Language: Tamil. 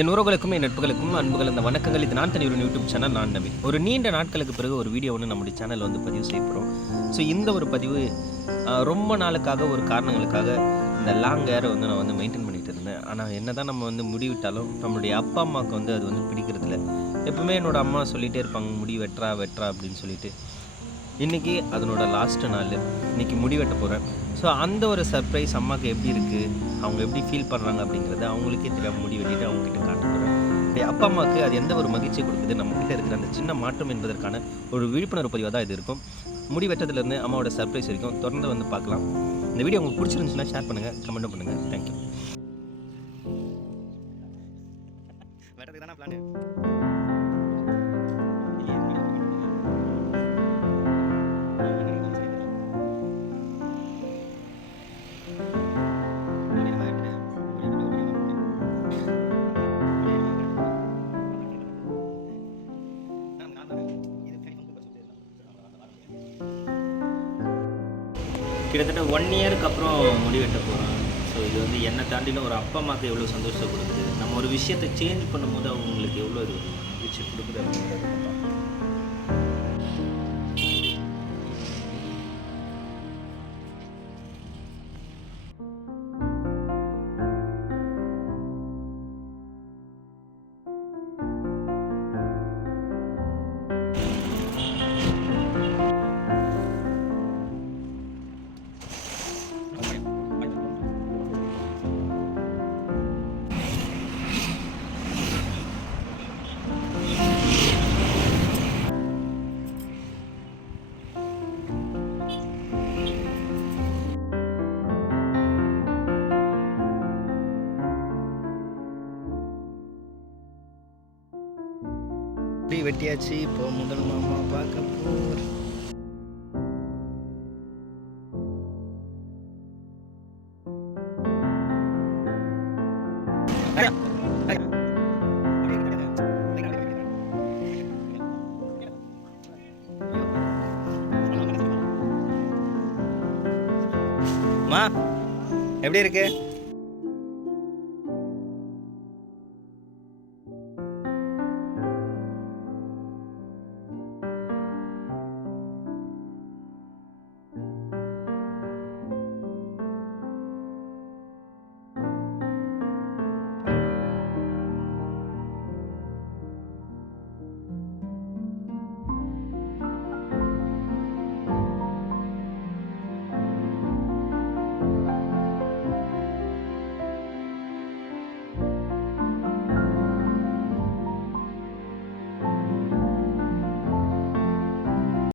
என் உறவுகளுக்கும் என் நட்புகளுக்கும் அன்புகள் அந்த வணக்கங்கள். இது நான் தனி ஒரு யூடியூப் சேனல், நான் நவீன். ஒரு நீண்ட நாட்களுக்கு பிறகு ஒரு வீடியோ ஒன்று நம்முடைய சேனல் பதிவு செய்ய போகிறோம். ஸோ இந்த ஒரு பதிவு ரொம்ப நாளுக்காக ஒரு காரணங்களுக்காக இந்த லாங் ஹேரை நான் மெயின்டைன் பண்ணிகிட்டு இருந்தேன். ஆனால் என்ன தான் நம்ம முடிவிட்டாலும் நம்மளுடைய அப்பா அம்மாவுக்கு அது பிடிக்கிறதில்ல. எப்பவுமே என்னோடய அம்மா சொல்லிகிட்டே இருப்பாங்க, முடி வெட்டுறா வெட்டுறா அப்படின்னு சொல்லிட்டு. இன்றைக்கி அதனோட லாஸ்ட்டு நாள், இன்றைக்கி முடி வெட்ட போகிறேன். ஸோ அந்த ஒரு சர்ப்ரைஸ் அம்மாவுக்கு எப்படி இருக்குது, அவங்க எப்படி ஃபீல் பண்ணுறாங்க அப்படிங்கிறத அவங்களுக்கே தெரியாமல் முடி வெட்டிட்டு அவங்ககிட்ட காட்ட போகிறேன். அப்பா அம்மாவுக்கு அது எந்த ஒரு மகிழ்ச்சியை கொடுக்குது, நம்மகிட்ட இருக்கிற அந்த சின்ன மாற்றம் என்பதற்கான ஒரு விழிப்புணர்வு பதிவாக தான் இது இருக்கும். முடி வெட்டத்துலேருந்து அம்மாவோட சர்ப்ரைஸ் வரைக்கும் தொடர்ந்து பார்க்கலாம். இந்த வீடியோ உங்களுக்கு பிடிச்சிருந்துச்சுன்னா ஷேர் பண்ணுங்கள், கமெண்ட்டும் பண்ணுங்கள். தேங்க்யூ. வெட்டதுக்கு தானே பிளான். கிட்டத்தட்ட 1 இயருக்கு அப்புறம் முடி வெட்ட போகிறோம். ஸோ இது என்னை தாண்டிலும் ஒரு அப்பா அம்மாவுக்கு எவ்வளோ சந்தோஷத்தை கொடுக்குது, நம்ம ஒரு விஷயத்தை சேஞ்ச் பண்ணும்போது அவங்களுக்கு எவ்வளோ இது மகிழ்ச்சி கொடுக்குது அப்படிங்கிறது. வெட்டியாச்சு. இப்போ முதல் மாமா பார்க்க போர். எப்படி இருக்கு?